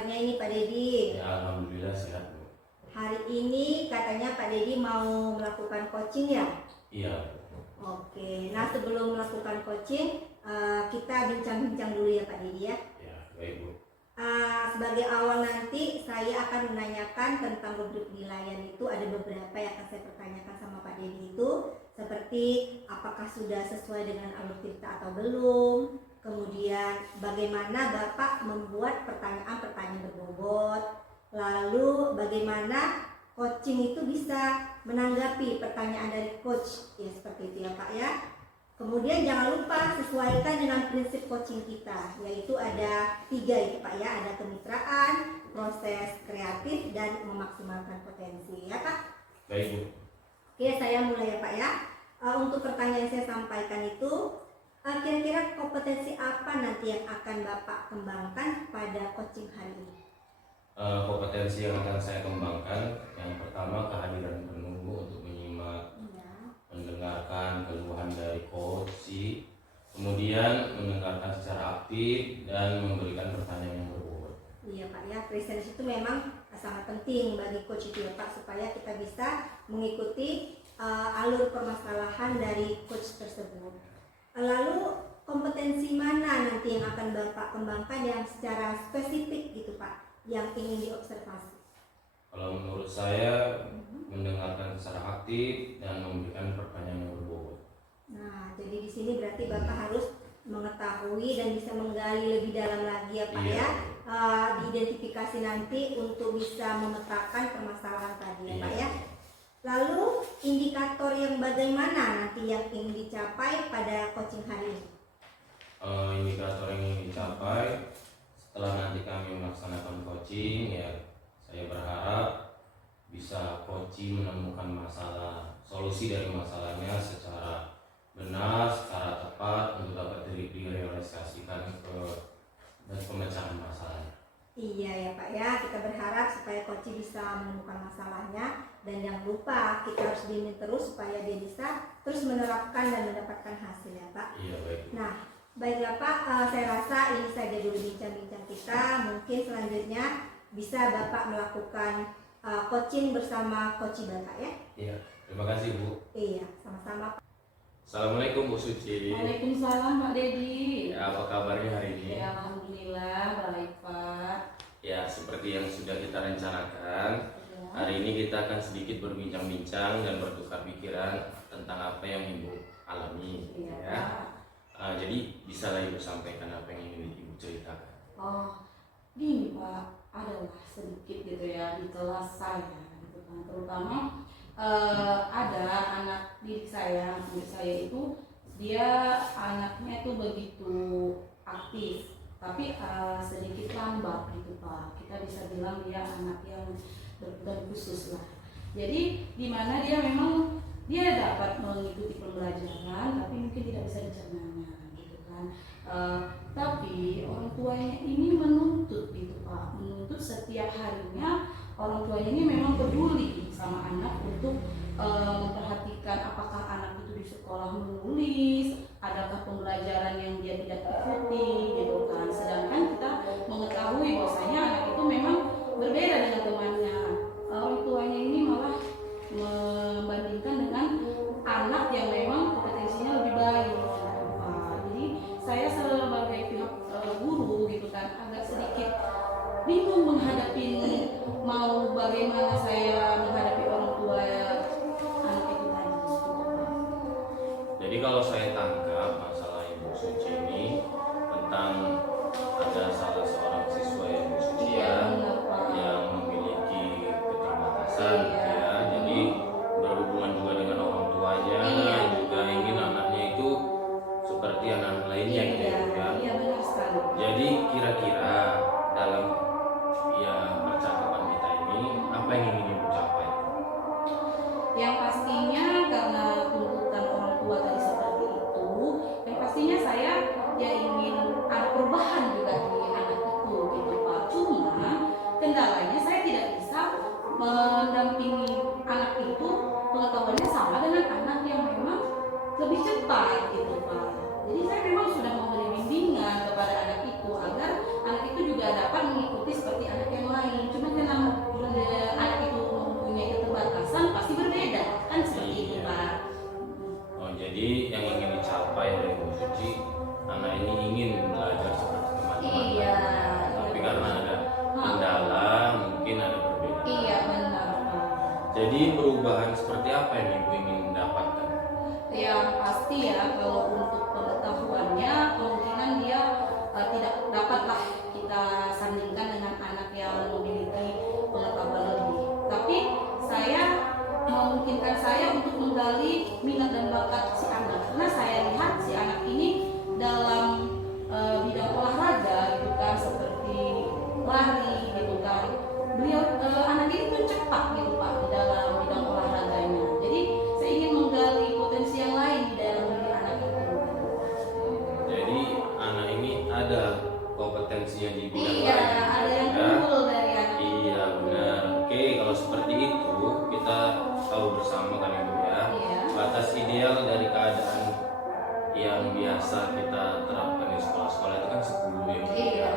kabarnya ini Pak Dedi? Ya, alhamdulillah sehat, Bu. Hari ini katanya Pak Dedi mau melakukan coaching ya? Iya. Oke, nah sebelum melakukan coaching kita bincang-bincang dulu ya Pak Dedi ya. Ya, baik, Bu. Sebagai awal nanti saya akan menanyakan tentang rubrik penilaian itu, ada beberapa yang akan saya pertanyakan sama Pak Dedi itu, seperti apakah sudah sesuai dengan alur cerita atau belum, kemudian bagaimana Bapak membuat pertanyaan-pertanyaan berbobot, lalu bagaimana coaching itu bisa menanggapi pertanyaan dari coach, ya seperti itu ya Pak ya. Kemudian jangan lupa sesuaikan dengan prinsip coaching kita, yaitu ada 3 itu Pak ya, ada kemitraan, proses kreatif, dan memaksimalkan potensi ya Pak. Baik, Bu. Oke, saya mulai ya Pak ya. Untuk pertanyaan yang saya sampaikan itu, kira-kira kompetensi apa nanti yang akan Bapak kembangkan pada coaching hari ini? Kompetensi yang akan saya kembangkan, yang pertama kehadiran penuh untuk menyimak, mendengarkan keluhan dari coach, kemudian mendengarkan secara aktif dan memberikan pertanyaan yang berbobot. Iya Pak ya, presence itu memang sangat penting bagi coach itu ya Pak, supaya kita bisa mengikuti alur permasalahan dari coach tersebut. Lalu kompetensi mana nanti yang akan Bapak kembangkan yang secara spesifik gitu Pak, yang ingin diobservasi? Kalau menurut saya, mendengarkan secara aktif dan memberikan pertanyaan yang berbobot. Nah, jadi di sini berarti Bapak harus mengetahui dan bisa menggali lebih dalam lagi ya Pak ya, diidentifikasi nanti untuk bisa memetakan permasalahan tadi ya Pak ya. Lalu indikator yang bagaimana nanti yang ingin dicapai pada coaching hari ini? Indikator yang ingin dicapai setelah nanti kami melaksanakan coaching, ya saya berharap bisa coaching menemukan masalah, solusi dari masalahnya secara benar, secara tepat untuk dapat direalisasikan ke dan pemecahan masalahnya. Iya ya Pak ya, kita berharap supaya coaching bisa menemukan masalahnya, dan jangan lupa kita harus bimbing terus supaya dia bisa terus menerapkan dan mendapatkan hasil ya Pak. Iya, baik. Nah, baiklah Pak, saya rasa ini saja dulu bincang-bincang kita. Mungkin selanjutnya bisa Bapak melakukan coaching bersama coach Bapak ya. Iya, terima kasih, Bu. Iya, sama-sama Pak. Assalamualaikum, Bu Suci. Waalaikumsalam Pak Dedi. Ya, apa kabarnya hari ini? Ya, alhamdulillah baik Pak. Ya, seperti yang sudah kita rencanakan, Ya. hari ini kita akan sedikit berbincang-bincang dan bertukar pikiran tentang apa yang Ibu alami. Iya, Ya. Pak. Jadi bisalah Ibu sampaikan apa yang ingin Ibu ceritakan. Oh, gini Pak, adalah sedikit gitu ya di kelas saya gitu kan, terutama ada anak didik saya, itu dia anaknya itu begitu aktif, tapi sedikit lambat gitu Pak. Kita bisa bilang dia anak yang berkebutuhan khusus lah. Jadi dimana dia memang dia dapat mengikuti pembelajaran, tapi mungkin tidak bisa dicernanya gitu kan. Tapi orang tuanya ini menuntut gitu Pak, menuntut setiap harinya orang tuanya ini memang peduli sama anak untuk memperhatikan apakah anak itu di sekolah menulis, adakah pembelajaran yang dia tidak ikuti gitu kan. Sedangkan kita mengetahui bahwasanya anak itu memang berbeda dengan temannya. Orang tuanya ini malah membandingkan dengan anak yang memang kompetensinya lebih baik. Jadi saya sebagai pihak guru gitu kan agak sedikit bingung menghadapi mau bagaimana saya menghadapi orang tua anak itu tadi gitu. Jadi kalau saya tangkap masalah Ibu Suci ini tentang ada salah seorang siswa yang usia yang memiliki keterbatasan, ya. Jadi berhubungan juga dengan orang tuanya, juga ingin anaknya itu seperti anak lainnya gitu ya. Iya, benar sekali. Jadi kira-kira dalam percakapan kita ini apa yang ingin Ibu capai? Yang pastinya karena tuntutan orang tua tadi seperti itu, yang pastinya saya ya ingin ada perubahan juga di anak itu gitu Pak. Cuma kendalanya saya tidak bisa mendampingi anak itu pengetahuannya sama dengan anak yang memang lebih cepat gitu Pak. Jadi saya memang sudah memberi bimbingan kepada anak itu agar anak itu juga dapat mengikuti seperti anak ini ingin belajar seperti teman-teman Iya, lainnya. Tapi iya, karena benar. ada kendala, mungkin ada perbedaan. Iya benar Pak. Jadi perubahan seperti apa yang ibu ingin mendapatkan? Yang pasti ya kalau untuk pengetahuannya kemungkinan dia tidak dapatlah kita sandingkan dengan anak yang memiliki pengetahuan lebih. Tapi saya memungkinkan saya untuk menggali minat dan bakat si anak, karena saya lihat si anak ini dalam bidang olahraga gitu kan, seperti lari gitu kan. Beliau anak ini pun cepat gitu Pak di dalam bidang olahraganya. Jadi saya ingin menggali potensi yang lain di dalam diri anak itu. Jadi anak ini ada kompetensinya di bidang Iya, lain. ada yang Ya. unggul dari anak itu. Iya benar. Oke, kalau seperti itu kita tahu bersama kan ibu ya. Iya. Batas ideal dari keadaan yang biasa kita terapkan di sekolah-sekolah itu kan 10 ya. Bu. Iya.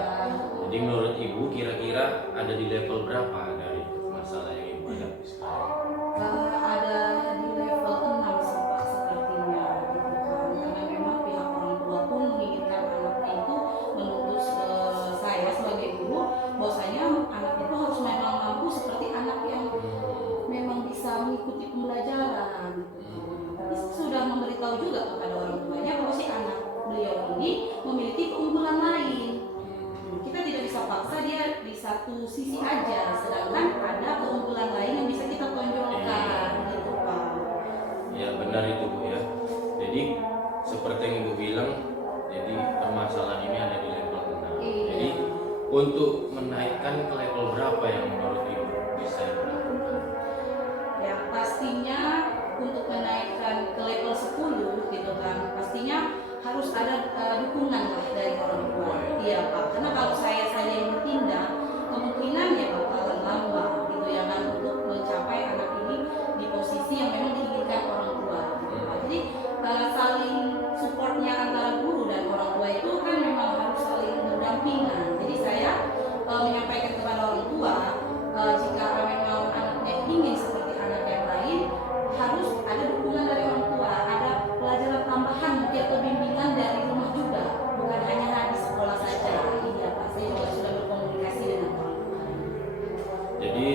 Jadi menurut ibu kira-kira ada di level berapa dari masalah yang ibu hadapi sekarang? Ada di level 6 sih Pak sepertinya gitu kan. Karena memang pihak orang tua pun menginginkan anaknya itu menuntut saya sebagai guru bahwasanya anak itu harus memang mampu seperti anak yang memang bisa mengikuti pembelajaran gitu. Tapi sudah memberitahu juga kepada orang tuanya bahwa si anak beliau ini memiliki keunggulan lain. Kita tidak bisa paksa dia di satu sisi aja, sedangkan ada keunggulan lain yang bisa kita tonjolkan gitu Pak. Ya benar itu Bu ya. Jadi seperti yang ibu bilang, jadi permasalahan ini ada di level 6. Iya. Jadi untuk menaikkan ke level berapa yang menurut ibu bisa dilakukan? Ya pastinya untuk menaikkan ke level 10 gitu kan, pastinya harus ada dukungan lah dari orang tua. Iya Pak, karena kalau saya yang bertindak, kemungkinan ya bakalan lama gitu ya kan untuk mencapai anak ini di posisi yang memang diinginkan orang tua. Gitu, Pak. Jadi saling supportnya antara guru dan orang tua itu kan memang harus saling berdampingan. Jadi saya menyampaikan kepada orang tua jika memang anaknya ingin seperti anak yang lain, harus ada dukungan dari orang tua, ada pelajaran tambahan mungkin atau bimbingan dari rumah juga, bukan hanya di sekolah saja. Iya Pak, saya juga sudah berkomunikasi dengan orang tua. Jadi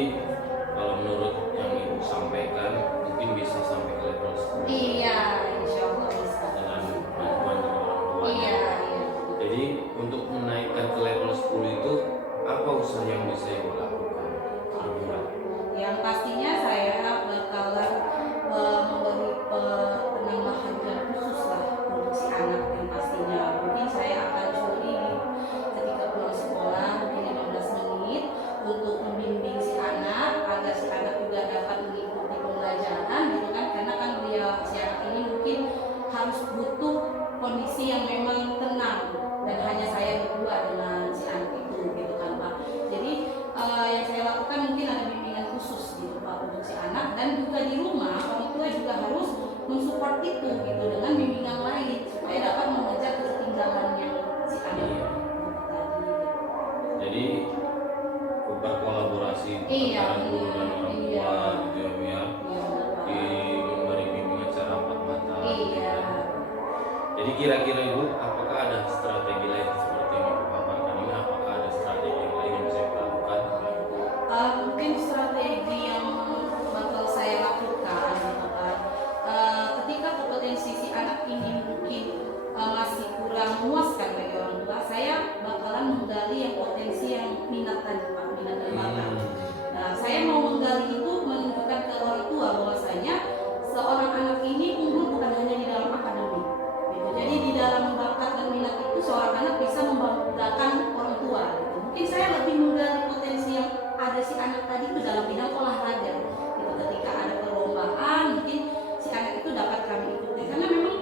kalau menurut yang ibu sampaikan mungkin bisa sampai ke level 10 Iya, insya Allah bisa. dengan bantuan dari orang tua. Iya, iya. Jadi untuk menaikkan ke level 10 itu apa usaha yang bisa ibu lakukan? Berbuat. Yang pastinya saya bakalan memberi penambahan jam khusus lah untuk si anak yang pastinya. Mungkin saya akan curi ketika pulang sekolah mungkin 15 menit untuk membimbing si anak agar si anak juga dapat mengikuti pembelajaran gitu kan, karena kan si anak ini mungkin harus butuh kondisi yang memang tenang dan hanya saya berdua dengan si anak itu gitu kan Pak. Jadi yang saya lakukan mungkin ada bimbingan khusus gitu Pak untuk si anak, dan juga di rumah orang tua juga harus mensupport itu gitu dengan bimbingan lain supaya dapat mengejar ketertinggalan yang si anak itu tadi. Jadi berkolaborasi Iya, antara guru dan orang tua iya. gitu ya Bu ya. Iya, Pak. Di memberi bimbingan secara empat mata. gitu Iya. ya. Jadi kira-kira ibu apakah ada strategi lain seperti yang ibu paparkan ini? Apakah ada strategi yang lain yang bisa ibu lakukan? Mungkin strategi yang bakal saya lakukan gitu kan. Ketika kompetensi si anak ini mungkin masih kurang memuaskan bagi orang tua, saya bakalan menggali yang potensi yang minat tadi Pak, minat dan bakat. Nah, saya mau menggali itu menunjukkan ke orang tua bahwasanya seorang anak ini unggul bukan hanya di dalam akademik. Gitu. Jadi di dalam bakat dan minat itu seorang anak bisa membanggakan orang tua. Gitu. Mungkin saya lebih menggali potensi yang ada si anak tadi itu dalam bidang olahraga. Gitu. Ketika ada perlombaan, mungkin si anak itu dapat kami ikuti karena memang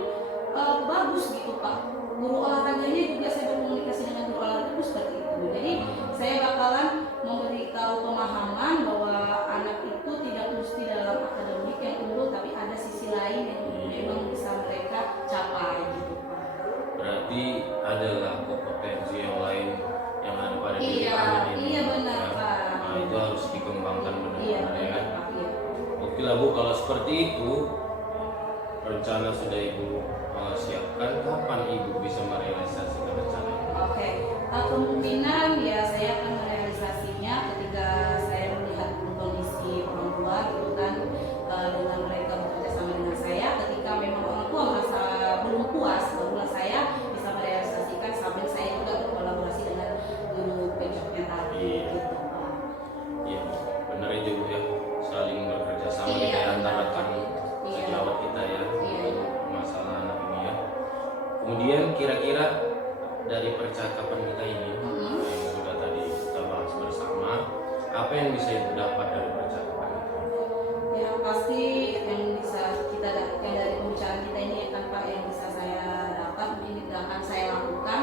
bagus gitu Pak. Guru olahraganya juga saya berkomunikasi dengan guru olahraga itu seperti itu. Jadi saya bakalan memberitahu pemahaman bahwa anak itu tidak mesti dalam akademik yang unggul, tapi ada sisi lain yang memang bisa mereka capai gitu Pak. Berarti adalah kompetensi yang lain yang ada pada diri Iya, anak ini. iya benar ya. Pak. Nah itu harus dikembangkan Iya benar-benar ya. benar Pak. Iya. Oke lah Bu, kalau seperti itu rencana sudah ibu siapkan, kapan ibu bisa merealisasikan Kemungkinan ya saya akan merealisasinya ketika saya melihat kondisi orang tua gitu kan, dengan mereka bekerja sama dengan saya. Ketika memang orang tua merasa belum puas, barulah saya bisa merealisasikan sambil saya juga berkolaborasi dengan guru PJJ tadi. Iya. Gitu, Pak. Iya, benar itu Bu ya, saling bekerja sama Iya, di antara benar. kan Iya. sejawat kita ya, Iya. masalah anak ini ya. Kemudian kira-kira dari percakapan kita ini Mhm. yang sudah tadi kita bahas bersama, apa yang bisa Ibu dapat dari percakapan itu? Ya pasti yang bisa kita dapatkan dari pembicaraan kita ini kan Pak, yang bisa saya dapat ini akan saya lakukan,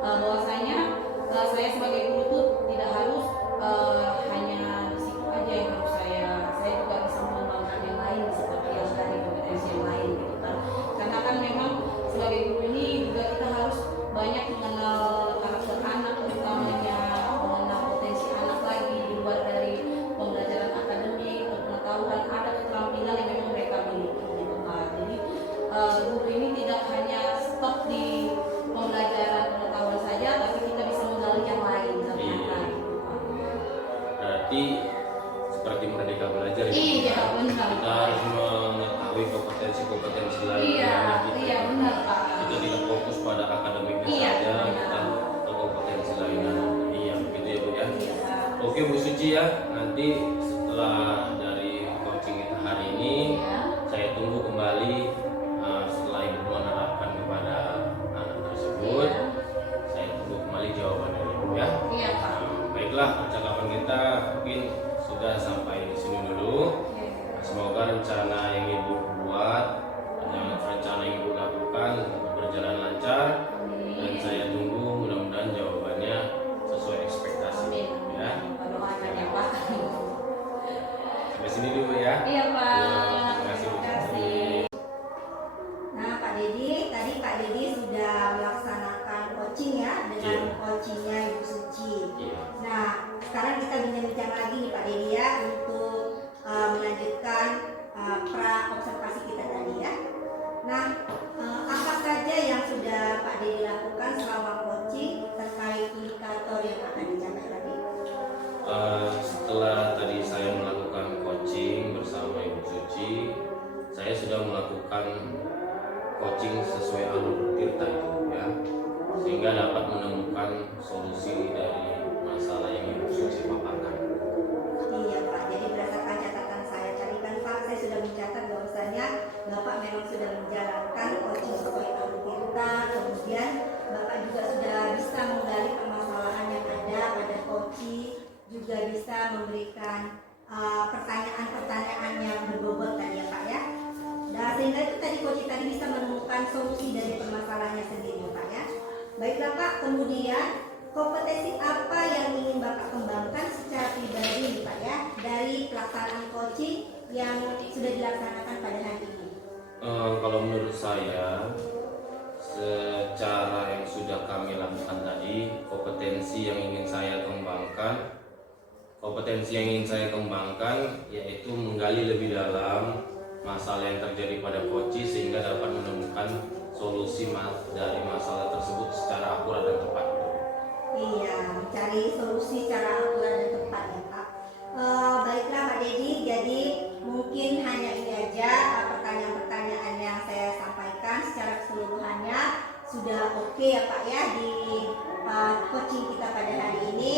bahwasanya saya sebagai guru tuh tidak harus hanya di situ aja yang harus saya juga bisa mengembangkan yang lain seperti yang dari kompetensi yang lain gitu kan. Karena kan memang sebagai guru ini juga kita harus banyak mengenal karakter anak, utamanya mengenal potensi anak lagi di luar dari pembelajaran akademik atau pengetahuan, ada keterampilan yang memang mereka miliki gitu Pak. Jadi guru ini tidak hanya stop di pembelajaran pengetahuan saja, tapi kita bisa menggali yang lain ternyata gitu Pak. Berarti seperti merdeka belajar ya, Iya, benar. kita harus mengetahui kompetensi-kompetensi lain Iya, anak kita. iya benar Pak. Kita tidak fokus pada akademiknya Iya, saja, benar. kita ke kompetensi lain. Iya begitu ya Bu ya. Iya. Oke Bu Suci ya, nanti setelah dari coaching kita hari ini, Iya. saya tunggu kembali setelah Ibu menerapkan kepada anak tersebut. Iya. Saya tunggu kembali jawaban dari Ibu ya. Iya Pak. Baiklah, percakapan kita mungkin sudah sampai di sini dulu. Oke. Semoga rencana yang Ibu buat, rencana yang Ibu lakukan berjalan lancar, dan saya tunggu mudah-mudahan jawabannya sesuai ekspektasi. Amin. Ya. Doakan ya Pak. Sampai sini dulu ya. Iya Pak. Terima kasih Bu Suci. Nah, Pak Dedi, tadi Pak Dedi sudah melaksanakan coaching ya dengan Iya. coachingnya Ibu Suci. Iya. Nah, sekarang kita bincang-bincang lagi nih Pak Dedi ya untuk melanjutkan pra observasi kita tadi ya. Nah, apa saja yang sudah Pak Dedi lakukan selama coaching terkait indikator yang akan dicapai tadi? Setelah tadi saya melakukan coaching bersama Ibu Suci, saya sudah melakukan coaching sesuai alur Tirta itu ya, sehingga dapat menemukan solusi dari masalah yang Ibu Suci paparkan. Iya Pak, jadi berdasarkan catatan saya tadi kan Pak, saya sudah mencatat bahwasanya Bapak memang sudah menjalankan coaching sesuai alur Tirta, kemudian Bapak juga sudah bisa menggali permasalahan yang ada pada coaching, juga bisa memberikan pertanyaan-pertanyaan yang berbobot tadi ya Pak ya. Nah, sehingga itu tadi coaching tadi bisa menemukan solusi dari permasalahannya sendiri Pak ya. Baiklah Pak, kemudian kompetensi apa yang ingin Bapak kembangkan secara pribadi nih Pak ya dari pelaksanaan coaching yang sudah dilaksanakan pada hari ini? Kalau menurut saya, secara yang sudah kami lakukan tadi, kompetensi yang ingin saya kembangkan yaitu menggali lebih dalam masalah yang terjadi pada coaching sehingga dapat menemukan solusi dari masalah tersebut secara akurat dan tepat. Iya, mencari solusi secara akurat dan tepat ya Pak. Baiklah Pak Dedi, jadi mungkin hanya ini aja pertanyaan-pertanyaan yang saya sampaikan secara keseluruhannya sudah oke ya Pak ya di coaching kita pada hari ini.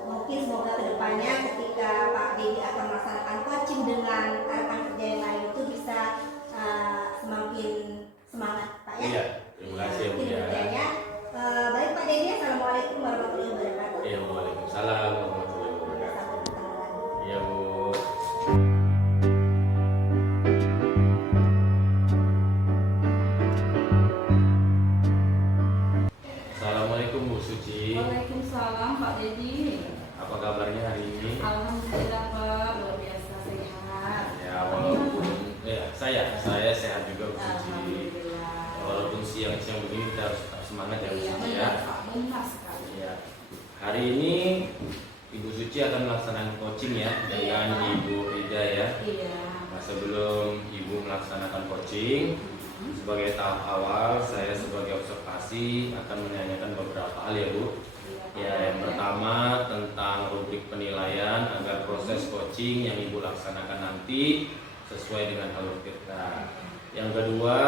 Mungkin semoga kedepannya ketika Pak Dedi akan melaksanakan coaching dengan rekan kerja yang lain itu bisa semakin semangat Pak ya. Iya, terima kasih ya Bu Mungkin ya. demikiannya. Baik Pak Dedi, Assalamualaikum warahmatullahi wabarakatuh. Iya, waalaikumsalam warahmatullahi wabarakatuh. Sampai ketemu lagi. Iya Bu. Assalamualaikum Bu Suci. Waalaikumsalam Pak Dedi. Apa kabarnya hari ini? Alhamdulillah Pak, luar biasa sehat. Ya walaupun saya sehat juga Bu Suci. Alhamdulillah. Walaupun siang-siang begini kita harus tetap semangat ya Bu Iya Suci benar ya. Pak, benar sekali. Iya. Hari ini Ibu Suci akan melaksanakan coaching ya dengan Ibu Rida ya. Iya. Nah, sebelum Ibu melaksanakan coaching, sebagai tahap awal saya sebagai observasi akan menanyakan beberapa hal ya Bu. Iya. pertama tentang rubrik penilaian agar proses coaching yang Ibu laksanakan nanti sesuai dengan alur tirta. Yang kedua,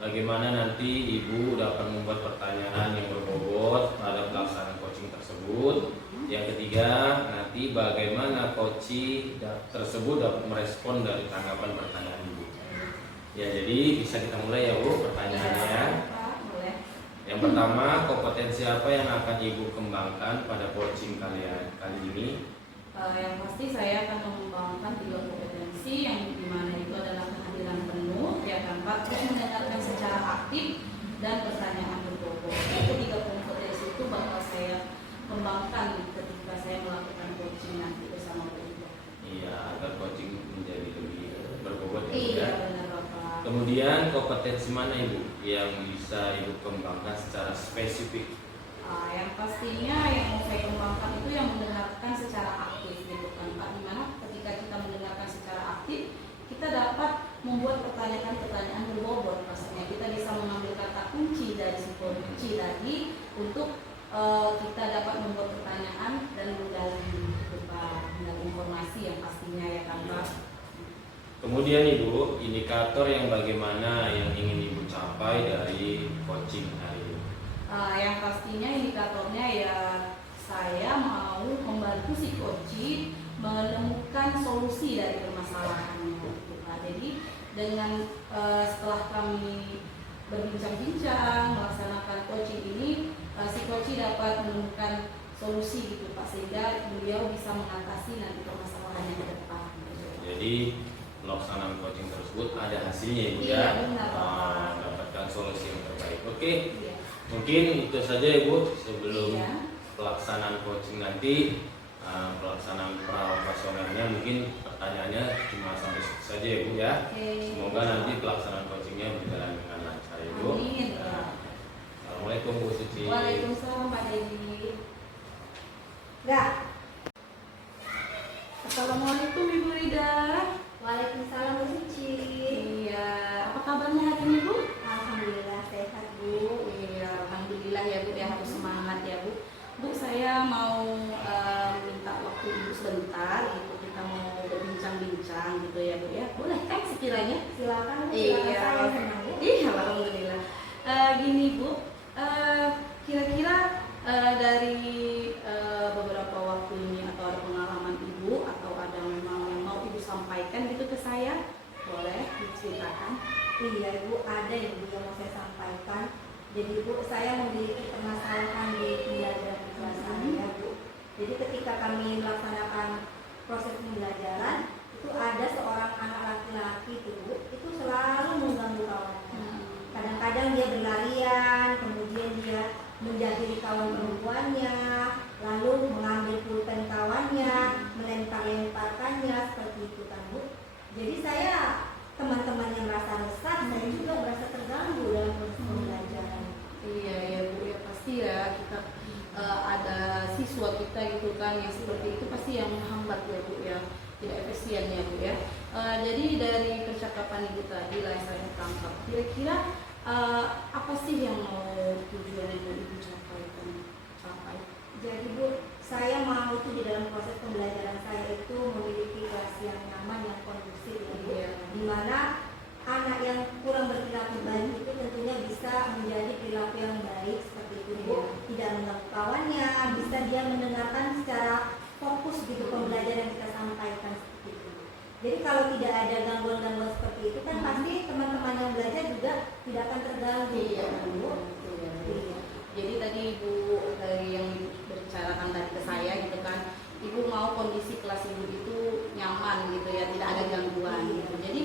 bagaimana nanti Ibu dapat membuat pertanyaan yang berbobot pada pelaksanaan coaching tersebut. Yang ketiga, nanti bagaimana coaching tersebut dapat merespon dari tanggapan pertanyaan Ibu. Ya, jadi bisa kita mulai ya Bu pertanyaannya. Yang pertama, kompetensi apa yang akan Ibu kembangkan pada coaching kali ini? Yang pasti saya akan mengembangkan 3 kompetensi yang dimana itu adalah kehadiran penuh, ya kan Pak, terus mendengarkan secara aktif dan pertanyaan berbobot. Ketiga kompetensi itu bakal saya kembangkan ketika saya melakukan coaching nanti bersama Ibu. Iya, agar coaching menjadi lebih berbobot ya. Iya, benar Bapak. Kemudian kompetensi mana Ibu yang bisa Ibu kembangkan secara spesifik? Yang pastinya yang mau saya kembangkan itu yang mendengarkan secara aktif gitu kan Pak. Dimana ketika kita mendengarkan secara aktif, kita dapat membuat pertanyaan-pertanyaan berbobot. Pastinya kita bisa mengambil kata kunci dari si kunci tadi untuk kita dapat membuat pertanyaan dan menggali informasi yang pastinya ya kan Pak. Kemudian Ibu, indikator yang bagaimana yang ingin Ibu capai dari coaching hari ini? Yang pastinya indikatornya ya saya mau membantu si coach menemukan solusi dari permasalahannya gitu Pak. Jadi dengan setelah kami berbincang-bincang melaksanakan coaching ini, si coach dapat menemukan solusi gitu Pak, sehingga beliau bisa mengatasi nanti permasalahannya ke depan gitu. Jadi pelaksanaan coaching tersebut ada hasilnya Ibu Iya, ya, benar, Pak. dapatkan solusi yang terbaik. Oke, Iya. mungkin itu saja Ibu sebelum Iya. pelaksanaan coaching nanti. Pelaksanaan pra-operasionalnya mungkin pertanyaannya cuma sampai situ saja ya Bu ya. Oke. Semoga nanti pelaksanaan coachingnya berjalan dengan lancar ya Bu. Amin. Assalamualaikum Bu Suci. Waalaikumsalam Pak Dedi. Enggak. Assalamualaikum Ibu Rida. Waalaikumsalam Bu Suci. Iya, apa kabarnya hari ini Bu? Alhamdulillah sehat Bu. Iya, alhamdulillah ya Bu, ya harus semangat ya Bu. Bu, saya mau minta waktu Ibu sebentar, gitu kita mau berbincang-bincang gitu ya Bu ya. Boleh kan sekiranya? Silakan. Iya. Saya senang Bu. Iya, alhamdulillah. Gini Bu, kira-kira dari beberapa waktu ini atau ada pengalaman Ibu atau ada memang yang mau Ibu sampaikan gitu ke saya, boleh diceritakan? Iya Ibu, ada yang mau saya sampaikan. Jadi Bu, saya memiliki permasalahan di pembelajaran di kelas saya Bu. Jadi ketika kami melaksanakan proses pembelajaran, itu ada seorang anak laki-laki itu Bu, itu selalu mengganggu kawannya. Kadang-kadang dia berlarian, kemudian dia menjadi kawan perempuannya, lalu mengambil pulpen kawannya, melempar-lemparkannya, seperti itu kan Bu. Jadi saya, teman-teman yang merasa resah, saya juga merasa terganggu dalam proses pembelajaran. Iya ya Bu, ya pasti ya kita ada siswa kita gitu kan yang seperti itu pasti yang menghambat ya Bu ya, tidak efisien ya Bu ya. Jadi dari percakapan Ibu tadi lah saya tangkap, kira-kira apa sih yang mau tujuan yang mau Ibu capai? Jadi Bu, saya mau itu di dalam proses pembelajaran saya itu memiliki kelas yang nyaman, yang kondusif ya Bu. Iya. Di mana anak yang kurang berperilaku baik itu tentunya bisa menjadi perilaku yang baik seperti itu Bu. Iya. Tidak mengganggu kawannya, bisa dia mendengarkan secara fokus gitu pembelajaran yang kita sampaikan seperti itu. Jadi kalau tidak ada gangguan-gangguan seperti itu kan pasti teman-teman yang belajar juga tidak akan terganggu. Iya Bu. iya. Iya. Jadi tadi Ibu dari yang berbicarakan tadi ke saya gitu kan, Ibu mau kondisi kelas Ibu itu nyaman gitu ya, tidak ada gangguan gitu. Jadi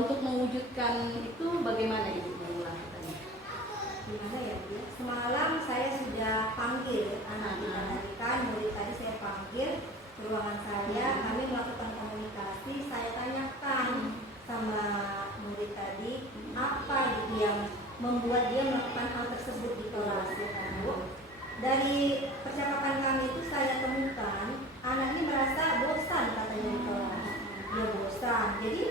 untuk mewujudkan itu bagaimana Ibu melakukannya? Gimana ya Bu? Semalam saya sudah panggil anak kita tadi kan, murid tadi saya panggil ke ruangan saya, kami melakukan komunikasi, saya tanyakan sama murid tadi apa gitu yang membuat dia melakukan hal tersebut di kelas ya kan Bu. Dari percakapan kami itu saya temukan anak ini merasa bosan katanya di kelas. Dia bosan. Jadi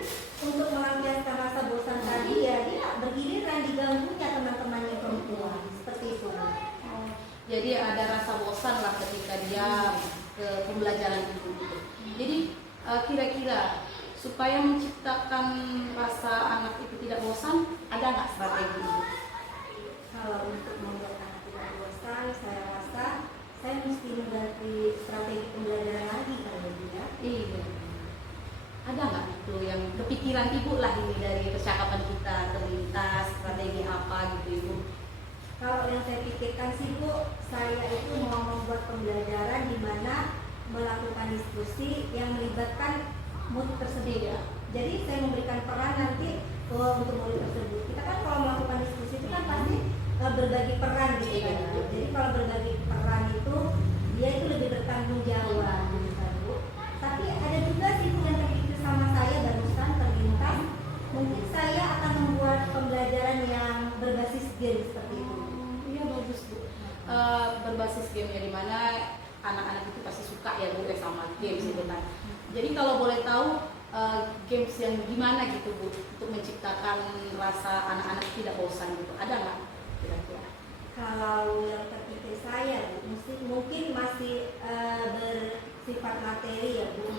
untuk melampiaskan rasa bosan tadi ya dia bergiliran diganggunya teman-temannya perempuan seperti itu. Jadi ada rasa bosan lah ketika dia ke pembelajaran itu gitu. Jadi kira-kira supaya menciptakan rasa anak itu tidak bosan, ada nggak strategi? Kalau untuk membuat anak tidak bosan, saya rasa saya mesti mengganti strategi pembelajaran lagi kalau dia. Iya. Ada nggak itu yang kepikiran ibu lah ini dari percakapan kita terlintas strategi apa gitu ibu? Kalau yang saya pikirkan sih Bu, saya itu mau membuat pembelajaran di mana melakukan diskusi yang melibatkan murid tersebut. Iya. Jadi saya memberikan peran nanti untuk murid tersebut. Kita kan kalau melakukan diskusi itu kan pasti berbagi peran gitu kan. Iya. Jadi kalau berbagi peran itu dia itu lebih bertanggung jawab gitu kan Bu. Tapi ada juga sih Bu yang terpikir sama saya barusan terlintas. Mungkin saya akan membuat pembelajaran yang berbasis game seperti itu. Iya bagus Bu. Berbasis game ya, dimana anak-anak itu pasti suka ya Bu sama games itu kan. Jadi kalau boleh tahu games yang gimana gitu Bu untuk menciptakan rasa anak-anak tidak bosan gitu, ada nggak kira-kira? Kalau yang terpikir saya Bu, mungkin masih bersifat materi ya Bu.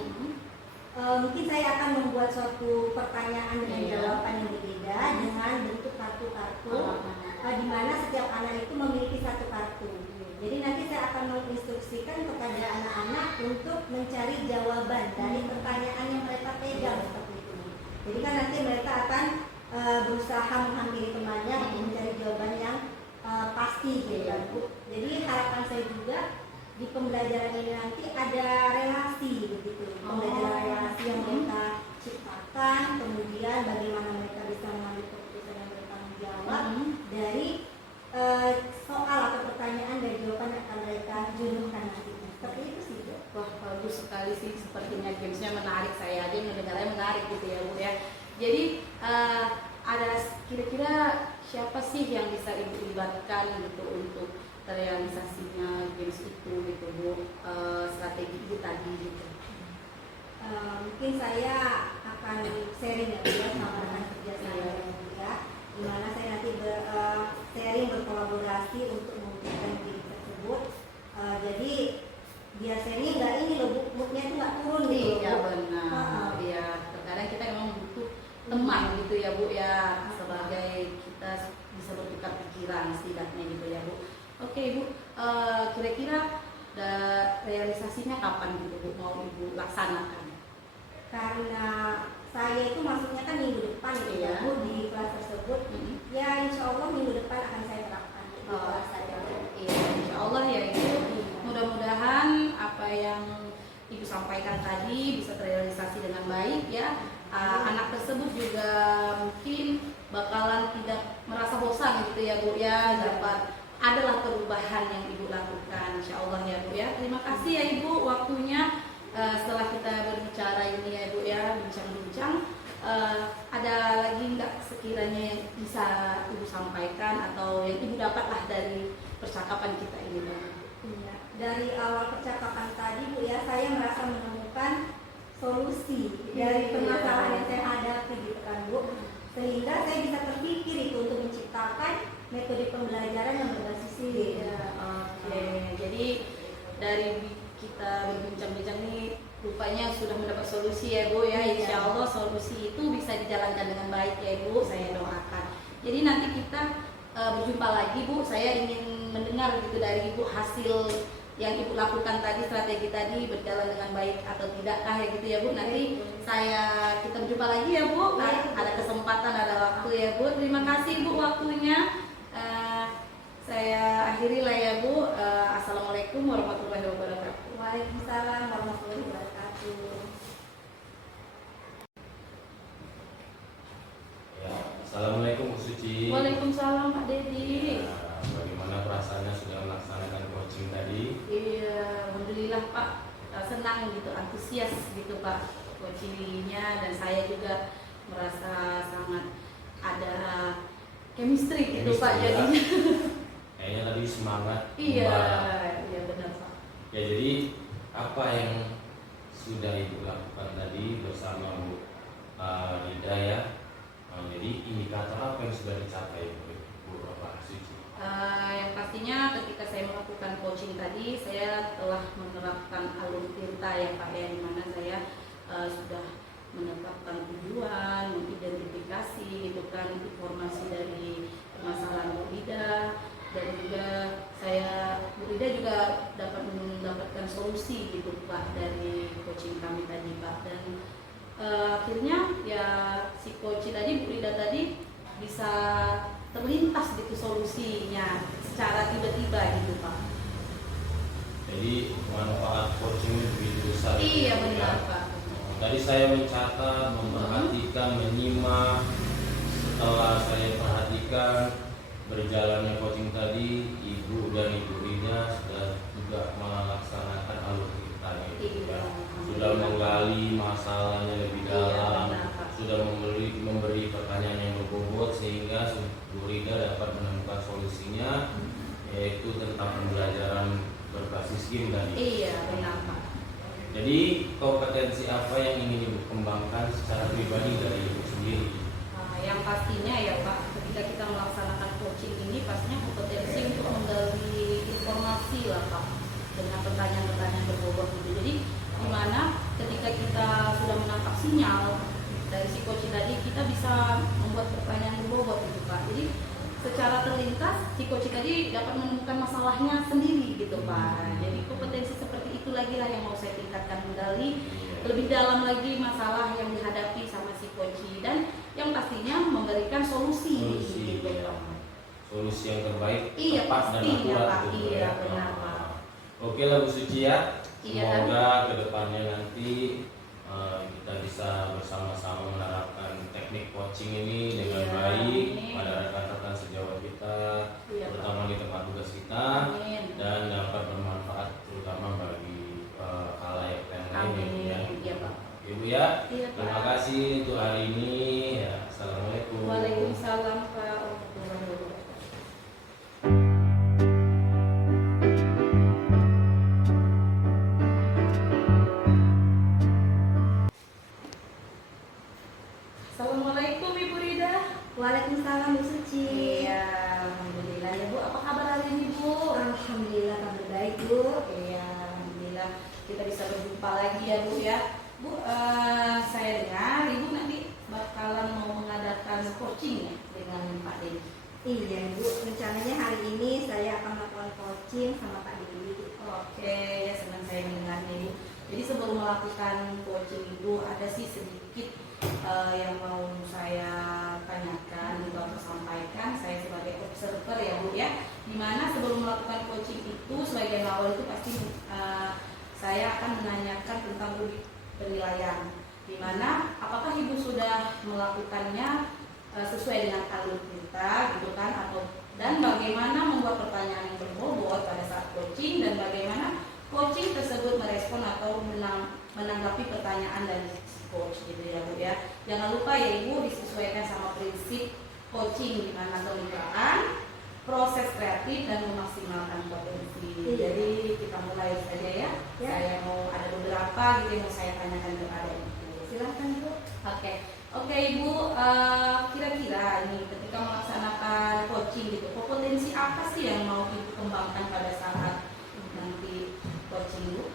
Mungkin saya akan membuat suatu pertanyaan dengan jawaban yang berbeda dengan bentuk kartu-kartu, di mana setiap anak itu memiliki satu kartu. Jadi nanti saya akan menginstruksikan kepada anak-anak untuk mencari jawaban dari pertanyaan yang mereka pegang seperti itu. Jadi kan nanti mereka akan berusaha menghampiri temannya untuk mencari jawaban yang pasti gitu kan Bu. Jadi harapan saya juga di pembelajaran ini nanti ada relasi begitu, pembelajaran relasi yang mereka ciptakan, kemudian bagaimana mereka bisa mengambil keputusan yang bertanggung jawab dari soal atau pertanyaan dan jawaban yang akan mereka juruhkan nantinya. Seperti itu sih Bu. Wah bagus sekali sih, sepertinya gamesnya menarik, saya aja mendengarnya menarik gitu ya Bu ya. Jadi ada kira-kira siapa sih yang bisa ibu libatkan gitu untuk realisasinya games itu gitu Bu, strategi ibu tadi gitu. Mungkin saya akan sharing ya Bu ya sama rekan kerja saya ya, di mana saya nanti sharing berkolaborasi untuk mewujudkan game tersebut. Jadi biar sharing nggak ini loh Bu, moodnya itu nggak turun gitu. Iya benar. Iya, terkadang kita memang butuh teman gitu ya Bu ya, sebagai kita bisa bertukar pikiran setidaknya gitu ya Bu. Oke Bu, kira-kira realisasinya kapan gitu Bu mau ibu laksanakan? Karena saya itu masuknya kan minggu depan gitu ya Bu di kelas tersebut. Ya insya Allah minggu depan akan saya terapkan di kelas saya. Iya, insya Allah ya itu. Mudah-mudahan apa yang ibu sampaikan tadi bisa terrealisasi dengan baik ya. Anak tersebut juga mungkin bakalan tidak merasa bosan gitu ya Bu ya, dapat adalah perubahan yang ibu lakukan insya Allah ya Bu ya. Terima kasih ya ibu waktunya. Setelah kita berbicara ini ya Bu ya, bincang-bincang, ada lagi nggak sekiranya yang bisa ibu sampaikan atau yang ibu dapatlah dari percakapan kita ini Bu? Iya. Dari awal percakapan tadi Bu ya, saya merasa menemukan solusi dari permasalahan yang saya hadapi gitu kan Bu, sehingga saya bisa terpikir itu untuk menciptakan metode pembelajaran yang berbasis ini. Oke, jadi dari kita berbincang-bincang ini rupanya sudah mendapat solusi ya Bu ya. Insya Allah solusi itu bisa dijalankan dengan baik ya Bu, saya doakan. Jadi nanti kita berjumpa lagi Bu, saya ingin mendengar gitu dari Ibu hasil yang Ibu lakukan tadi, strategi tadi berjalan dengan baik atau tidakkah ya gitu ya Bu. Nanti kita berjumpa lagi ya Bu, ada kesempatan, ada waktu ya Bu. Terima kasih Bu waktunya. Saya akhiri lah ya Bu. Assalamualaikum warahmatullahi wabarakatuh. Waalaikumsalam warahmatullahi wabarakatuh. Ya, assalamualaikum Bu Suci. Waalaikumsalam Pak Dedi. Nah, bagaimana perasaannya sudah melaksanakan coaching tadi? Iya, alhamdulillah Pak, senang gitu, antusias gitu Pak coachingnya, dan saya juga merasa sangat ada chemistry gitu Pak Ya. jadinya. Kayaknya tadi semangat. Iya, membara. iya benar Pak. Ya, jadi apa yang sudah Ibu lakukan tadi bersama Bu Ida ya? Jadi indikator apa yang sudah dicapai Bu Bapak Suci? Yang pastinya ketika saya melakukan tadi saya telah menerapkan alur tirta ya Pak ya, di mana saya sudah menetapkan tujuan, mengidentifikasi gitu kan informasi dari permasalahan Bu Ida, dan juga Bu Ida juga dapat mendapatkan solusi gitu Pak dari coaching kami tadi Pak, dan akhirnya ya si coach tadi Bu Ida tadi bisa terlintas gitu solusinya secara tiba-tiba gitu Pak. Jadi manfaat coaching ini begitu besar. Iya ya. benar Pak. Tadi saya mencatat, memperhatikan, menyimak. Setelah saya perhatikan berjalannya coaching tadi, ibu dan ibu Ida sudah juga melaksanakan alur ceritanya, ya. Sudah menggali masalahnya lebih dalam, sudah memberi pertanyaan yang berbobot sehingga Bu Rida dapat menemukan solusinya, yaitu tentang pembelajaran berbasis game tadi. Iya benar Pak. Jadi kompetensi apa yang ingin Ibu kembangkan secara pribadi dari Ibu sendiri? Yang pastinya ya Pak, ketika kita melaksanakan coaching ini pastinya kompetensi untuk menggali informasi lah Pak, dengan pertanyaan-pertanyaan berbobot gitu. Jadi dimana ketika kita sudah menangkap sinyal dari si coaching tadi, kita bisa membuat pertanyaan berbobot gitu Pak. Jadi secara terlintas si coaching tadi dapat menemukan masalahnya sendiri gitu Pak. Jadi kompetensi seperti itu lagi lah yang mau saya tingkatkan, menggali lebih dalam lagi masalah yang dihadapi sama si coaching, dan yang pastinya memberikan solusi gitu ya. Pak. Solusi yang terbaik, Iya, tepat dan pastinya, akurat Pak. gitu Iya, ya. benar, Pak. Oke lah Bu Suci ya. Iya, Semoga kedepannya nanti kita bisa bersama-sama menerapkan teknik coaching ini dengan Iya, baik amin. pada rekan-rekan sejawat kita, Iya, Pak. terutama di tempat tugas kita, Amin. dan dapat bermanfaat terutama bagi khalayak yang lain Amin. ya. Iya, Pak. Ibu ya, Iya, Pak. terima kasih untuk hari ini. Ya, assalamualaikum. Waalaikumsalam Pak warahmatullahi wabarakatuh. Assalamualaikum Ibu Rida. Waalaikumsalam Bu Suci. Iya, alhamdulillah ya Bu. Apa kabar hari ini Bu? Alhamdulillah kabar baik Bu. Iya, alhamdulillah kita bisa berjumpa lagi ya Bu ya. Bu, saya dengar Ibu nanti bakalan mau mengadakan coaching ya dengan Pak Dedi. Iya Bu, rencananya hari ini saya akan melakukan coaching sama Pak Dedi. Oke, ya senang saya mendengarnya Ibu. Jadi sebelum melakukan coaching itu ada sih sedikit yang mau saya tanyakan juga mau sampaikan. Saya sebagai observer ya Bu ya, dimana sebelum melakukan coaching itu sebagian awal itu pasti saya akan menanyakan tentang penilaian, dimana apakah Ibu sudah melakukannya sesuai dengan alur kita gitu kan, atau dan bagaimana membuat pertanyaan yang berbobot pada saat coaching, dan bagaimana coaching tersebut merespon atau menanggapi pertanyaan dari coach gitu ya Bu ya. Jangan lupa ya Ibu disesuaikan sama prinsip coaching, di mana kemitraan, proses kreatif, dan memaksimalkan potensi. Iya. Jadi kita mulai saja ya. Ya. Saya mau ada beberapa gitu yang mau saya tanyakan kepada Ibu. Silakan Bu. Oke Ibu, kira-kira nih ketika melaksanakan coaching gitu, kompetensi apa sih yang mau Ibu kembangkan pada saat nanti coaching Bu?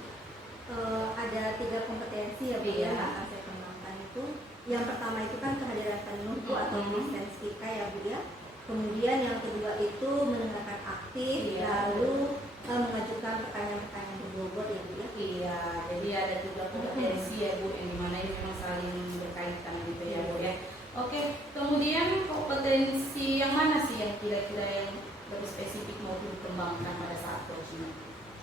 Ada 3 kompetensi ya Bu Iya. yang akan saya kembangkan itu. Yang pertama itu kan kehadiran penuh Bu atau presence kita ya Bu ya. Kemudian yang kedua itu mendengarkan aktif, Iya. lalu mengajukan pertanyaan-pertanyaan berbobot ya Bu ya. Iya, jadi ada 3 kompetensi ya Bu, yang dimana ini memang saling berkaitan gitu ya Bu ya. Oke, kemudian kompetensi yang mana sih yang kira-kira yang lebih spesifik mau dikembangkan pada saat coaching?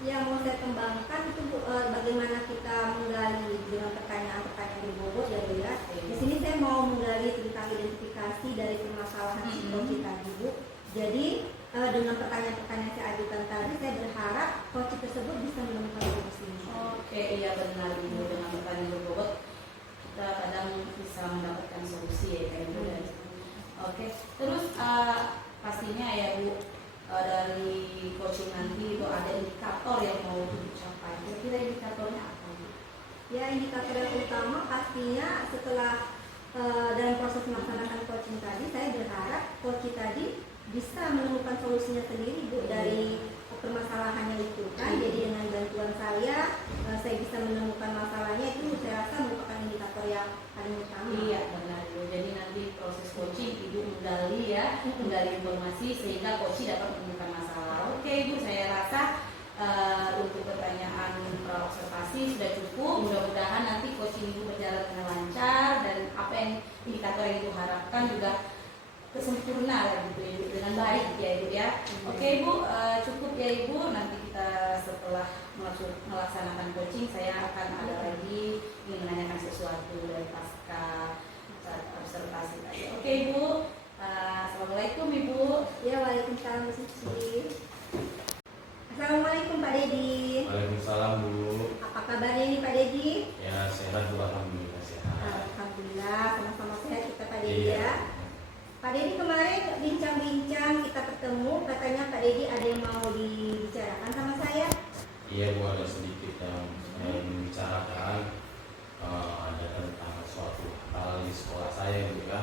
Yang mau saya kembangkan itu Bu, bagaimana kita menggali dengan pertanyaan-pertanyaan berbobot ya Bu ya. Di sini saya mau menggali tentang identifikasi dari permasalahan psikologi tadi Bu. Jadi dengan pertanyaan-pertanyaan yang saya ajukan tadi, saya berharap coach tersebut bisa menemukan solusinya. Oke, iya benar Ibu, dengan pertanyaan berbobot kita kadang bisa mendapatkan solusi ya kayak gitu ya. Oke, terus pastinya ya Bu, dari coaching nanti itu ada indikator yang mau dicapai. Kira-kira indikatornya apa Bu? Ya, indikator yang utama pastinya setelah dalam proses melaksanakan coaching tadi, saya berharap coach tadi bisa menemukan solusinya sendiri Bu, dari permasalahannya itu kan. Jadi dengan bantuan saya bisa menemukan masalahnya, itu saya rasa merupakan indikator yang paling utama. Iya benar Ibu. Jadi nanti proses coaching Ibu menggali ya, menggali informasi sehingga coach dapat menemukan masalah. Oke Ibu, saya rasa untuk pertanyaan observasi sudah cukup. Mudah-mudahan nanti coaching Ibu berjalan dengan lancar dan apa yang indikator yang Ibu harapkan juga sempurna lah gitu Ibu, dengan baik ya Ibu ya. Oke Ibu, cukup ya Ibu. Nanti kita setelah melaksanakan coaching saya akan ada lagi ingin menanyakan sesuatu dari pasca observasi tadi. Oke Ibu, assalamualaikum Ibu. Ya, waalaikumsalam Bu Suci. Assalamualaikum Pak Dedi. Waalaikumsalam Bu. Apa kabarnya nih Pak Dedi? Ya sehat Bu, alhamdulillah sehat. Alhamdulillah, sama-sama sehat kita Pak Dedi Iya. ya. Pak Dedi kemarin bincang-bincang kita ketemu, katanya Pak Dedi ada yang mau dibicarakan sama saya. Iya Bu, ada sedikit yang saya ingin bicarakan. Ada tentang suatu hal di sekolah saya Bu ya.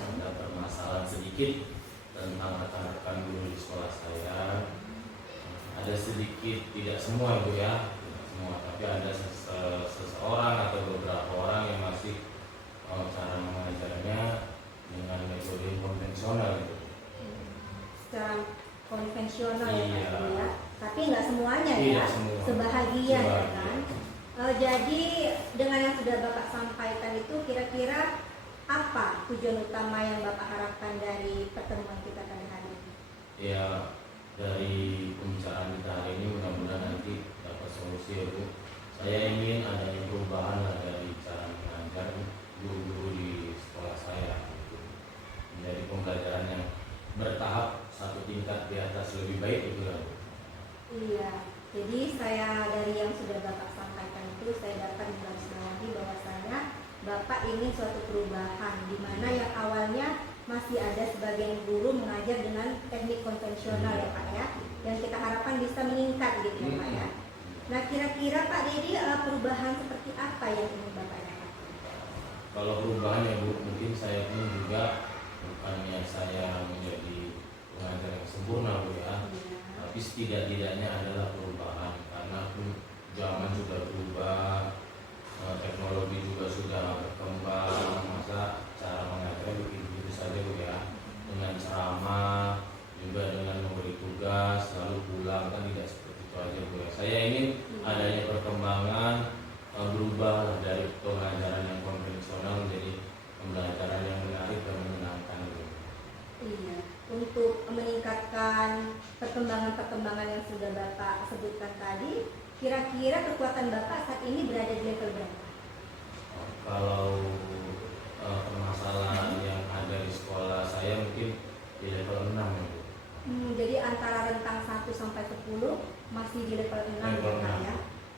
Ada permasalahan sedikit tentang rekan-rekan guru di sekolah saya. Ada sedikit, tidak semua Bu ya, tidak semua, tapi ada seseorang atau beberapa orang yang masih cara mengajarnya dengan metode konvensional gitu. Secara konvensional ya Iya. Pak Dedi ya. Tapi nggak semuanya Tidak ya, semua. sebahagian ya Sebahagian. kan. Jadi dengan yang sudah Bapak sampaikan itu, kira-kira apa tujuan utama yang Bapak harapkan dari pertemuan kita kali hari ini? Ya, dari pembicaraan kita hari ini mudah-mudahan nanti dapat solusi ya Bu. Saya ingin adanya perubahan lah dari cara mengajar guru-guru di sekolah saya gitu. Menjadi pembelajaran yang bertahap satu tingkat di atas lebih baik itu lah Bu. Iya, jadi saya dari yang sudah Bapak sampaikan itu saya dapat menggarisbawahi bahwasanya Bapak ingin suatu perubahan di mana yang awalnya masih ada sebagian guru mengajar dengan teknik konvensional ya Pak ya, yang kita harapkan bisa meningkat gitu ya Pak ya. Nah kira-kira Pak Dedi perubahan seperti apa yang ingin Bapak dapatkan? Kalau perubahan ya Bu, mungkin saya pun juga bukannya saya menjadi pengajar yang sempurna Bu ya, tapi setidak-tidaknya adalah perubahan karena pun zaman sudah berubah, teknologi juga sudah berkembang, masa cara mengajar begitu saja Bu ya, dengan ceramah juga dengan memberi tugas lalu pulang, kan tidak seperti itu aja Bu ya. Saya ingin adanya perkembangan, berubah dari pengajaran yang konvensional menjadi pembelajaran yang menarik dan menyenangkan Bu. Iya, untuk meningkatkan perkembangan-perkembangan yang sudah Bapak sebutkan tadi, kira-kira kekuatan Bapak saat ini berada di level berapa? Kalau permasalahan yang ada di sekolah saya mungkin di level 6 ya Bu. Jadi antara rentang 1 sampai 10 masih di level 6 ya Level Pak 6. ya.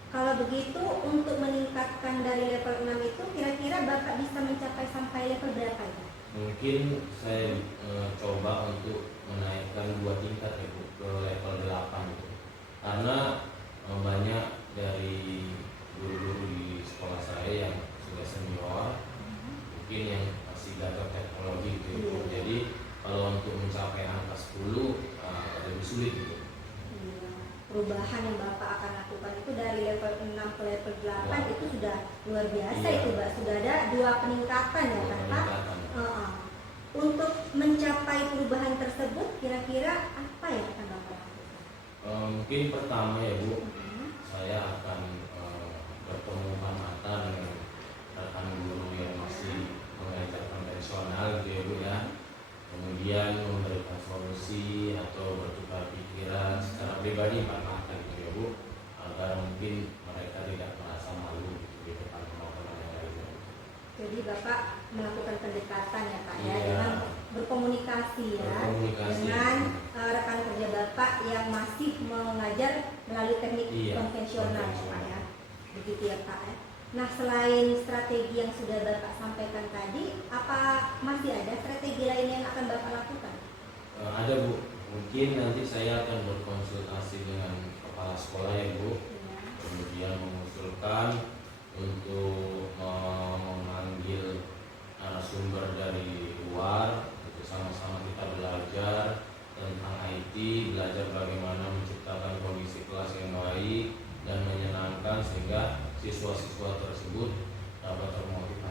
Kalau begitu untuk meningkatkan dari level 6 itu kira-kira Bapak bisa mencapai sampai level berapa ya? Mungkin saya coba untuk menaikkan 2 tingkat ya Bu, ke level 8 gitu. Karena banyak dari guru-guru di sekolah saya yang sudah senior, mungkin yang masih belajar teknologi gitu ya Bu. Jadi kalau untuk mencapai angka 10 lebih sulit gitu. Iya. Perubahan yang Bapak akan lakukan itu dari level 6 ke level 8 itu sudah luar biasa. Iya. Itu Mbak, sudah ada 2 peningkatan ya kan Pak? Peningkatan. Untuk mencapai perubahan tersebut kira-kira apa yang akan Bapak lakukan? Mungkin pertama ya Bu, saya akan bertemukan mata dengan rekan guru yang masih mengajar konvensional gitu ya Bu ya. Kemudian memberikan solusi atau bertukar pikiran secara pribadi empat mata gitu ya Bu, agar mungkin mereka tidak merasa malu gitu di depan teman-teman yang lainnya. Jadi Bapak melakukan pendekatan ya Pak ya, Iya. dengan berkomunikasi ya, Berkomunikasi. dengan rekan kerja Bapak yang masih mengajar melalui teknik Iya, konvensional ya Pak konvensional. ya, begitu ya Pak ya. Nah selain strategi yang sudah Bapak sampaikan tadi, apa masih ada strategi lain yang akan Bapak lakukan? Ada Bu, mungkin nanti saya akan berkonsultasi dengan kepala sekolah ya Bu, Ya. kemudian mengusulkan untuk memanggil narasumber dari luar, itu sama-sama kita belajar tentang IT, belajar bagaimana menciptakan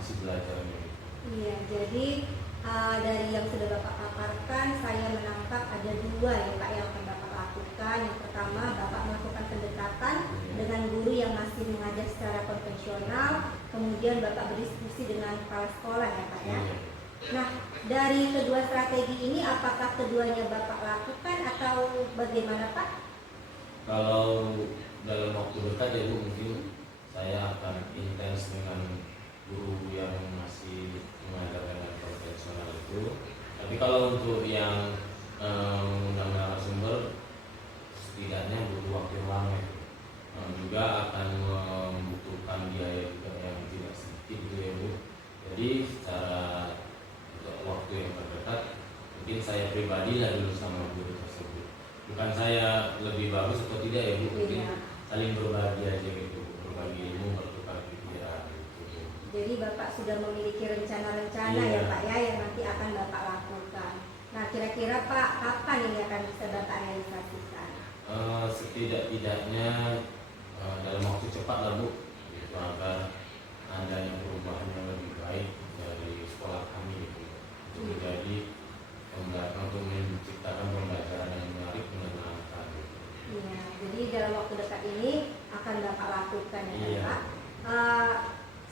masih belajar gitu. Iya, jadi dari yang sudah Bapak paparkan, saya menangkap ada dua ya Pak yang akan Bapak lakukan. Yang pertama, Bapak melakukan pendekatan dengan guru yang masih mengajar secara konvensional, kemudian Bapak berdiskusi dengan kepala sekolah ya Pak ya. Iya. Nah, dari kedua strategi ini, apakah keduanya Bapak lakukan atau bagaimana Pak? Kalau dalam waktu dekat ya Bu, mungkin saya akan intens dengan guru yang masih mengajar dengan konvensional itu. Tapi kalau untuk yang mengundang narasumber, setidaknya butuh waktu yang lama itu. Juga akan membutuhkan biaya juga yang tidak sedikit gitu ya Bu. Jadi secara untuk waktu yang terdekat, mungkin saya pribadi lah dulu sama guru tersebut. Bukan saya lebih bagus atau tidak ya Bu, mungkin Iya. saling berbagi aja gitu, berbagi ilmu, bertukar pikiran gitu. Jadi Bapak sudah memiliki rencana-rencana Iya. ya Pak ya yang nanti akan Bapak lakukan. Nah, kira-kira Pak, kapan ini akan bisa Bapak realisasikan? Setidak-tidaknya dalam waktu cepat lah Bu, gitu, agar adanya perubahan yang lebih baik dari sekolah kami gitu, untuk menjadi untuk menciptakan pembelajaran yang menarik, menyenangkan gitu. Iya, jadi dalam waktu dekat ini akan Bapak lakukan ya Iya. Pak.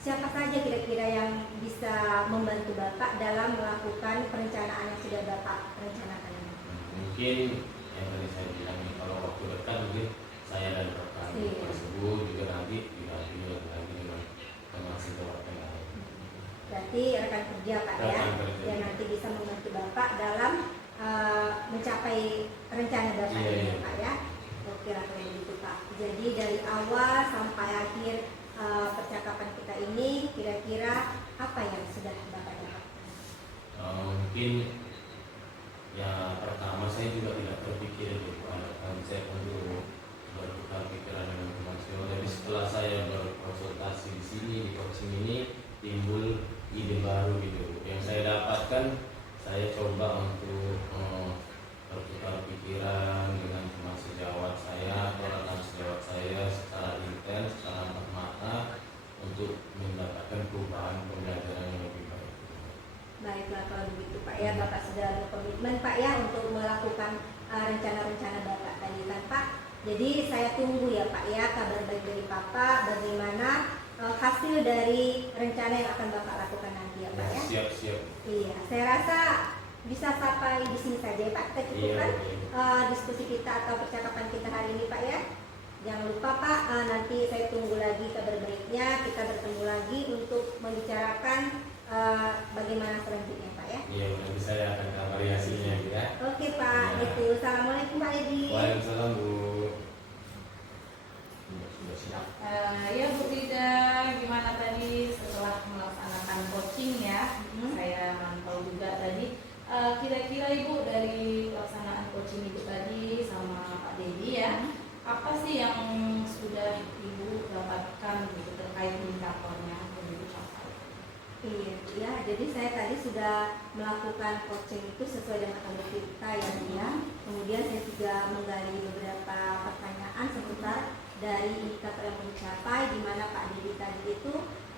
Siapa saja kira-kira yang bisa membantu Bapak dalam melakukan perencanaan yang sudah Bapak rencanakan ini? Mungkin yang tadi saya bilang nih, kalau waktu dekat mungkin saya dan rekan Iya. tersebut juga nanti didampingi lagi dengan teman sejawat yang lain. Berarti rekan kerja Pak ya, Rekan kerja. yang nanti bisa membantu Bapak dalam mencapai rencana Bapak Iya, ini iya. Pak ya. Oke lah kalau begitu Pak. Jadi dari awal sampai akhir percakapan kita ini, kira-kira apa yang sudah Bapak dapatkan? Mungkin ya pertama saya juga tidak terpikir itu ada konsep untuk bertukar pikiran dengan teman sejawat. Jadi setelah saya berkonsultasi di sini, di coaching ini, timbul ide baru gitu. Yang saya dapatkan, saya coba untuk bertukar pikiran dengan teman sejawat saya atau rekan sejawat saya secara intens, secara empat mata untuk mendapatkan perubahan pembelajaran yang lebih baik. Baiklah kalau begitu Pak ya, Bapak sudah berkomitmen Pak ya untuk melakukan rencana-rencana Bapak tadi kan Pak. Jadi saya tunggu ya Pak ya kabar baik dari Bapak bagaimana hasil dari rencana yang akan Bapak lakukan nanti ya Pak ya. Siap-siap. Iya, saya rasa bisa sampai di sini saja ya Pak. Kita cukupkan diskusi kita atau percakapan kita hari ini Pak ya. Jangan lupa Pak, nanti saya tunggu lagi kabar baiknya. Kita bertemu lagi untuk membicarakan bagaimana selanjutnya Pak ya. Iya, nanti saya akan kabari hasilnya ya. Oke Pak, Ya. gitu. Assalamualaikum Pak Edi. Waalaikumsalam Bu. Sudah siap. Ya Bu Rida, gimana tadi setelah melaksanakan coaching ya? Saya mantau juga tadi. Kira-kira Ibu dari pelaksanaan coaching Ibu tadi sama Pak Dedi ya, apa sih yang sudah Ibu dapatkan gitu terkait indikatornya yang Ibu capai? Iya, ya. Jadi saya tadi sudah melakukan coaching itu sesuai dengan alur kita ya dia. Kemudian saya juga menggali beberapa pertanyaan seputar dari indikator yang dicapai, di mana Pak Dedi tadi itu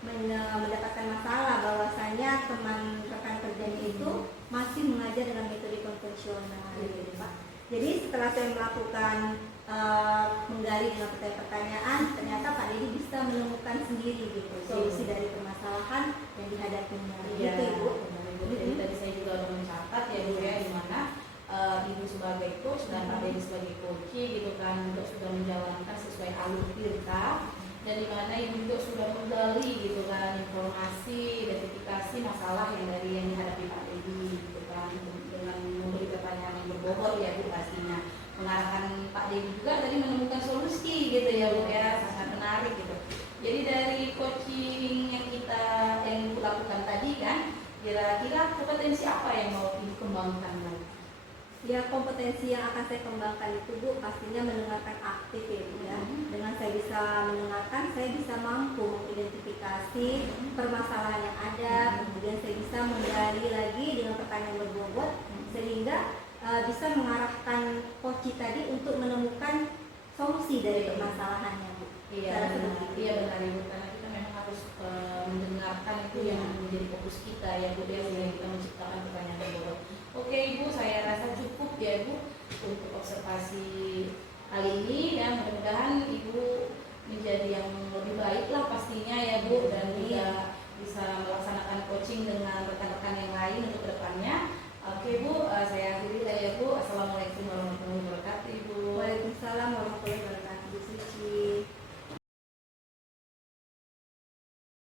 mendapatkan masalah bahwasanya teman rekan kerjanya itu masih mengajar dengan metode konvensional gitu Pak. Jadi setelah saya melakukan menggali dengan pertanyaan, ternyata Pak Dedi bisa menemukan sendiri gitu solusi dari permasalahan yang dihadapinya. Gitu Ibu. Jadi tadi saya juga mencatat ya Bu ya, di mana Ibu sebagai coach dan Pak Dedi sebagai coach gitu kan, untuk sudah menjalankan sesuai alur kita, dan di mana Ibu juga sudah menggali gitu kan informasi, identifikasi masalah yang dihadapi Pak Dedi gitu kan, dengan memberi pertanyaan yang berbobot ya Bu pastinya, mengarahkan Pak Dedi juga tadi menemukan solusi gitu ya Bu ya, sangat menarik gitu. Jadi dari coaching yang Ibu lakukan tadi kan, kira-kira kompetensi apa yang mau Ibu kembangkan lagi? Ya, kompetensi yang akan saya kembangkan itu Bu pastinya mendengarkan aktif ya Bu ya. Dengan saya bisa mendengarkan, saya bisa mampu mengidentifikasi permasalahan yang ada, kemudian saya bisa menggali lagi dengan pertanyaan berbobot sehingga bisa mengarahkan coach tadi untuk menemukan solusi dari permasalahannya Bu. Iya benar Ibu, karena kita memang harus mendengarkan itu yang menjadi fokus kita ya Bu ya, sehingga kita menciptakan pertanyaan terburuk. Oke Ibu, saya rasa cukup ya Bu untuk observasi kali ini ya, mudah-mudahan Ibu menjadi yang lebih baik lah pastinya ya Bu, dan juga bisa melaksanakan coaching dengan rekan-rekan yang lain untuk kedepannya. Oke Bu, saya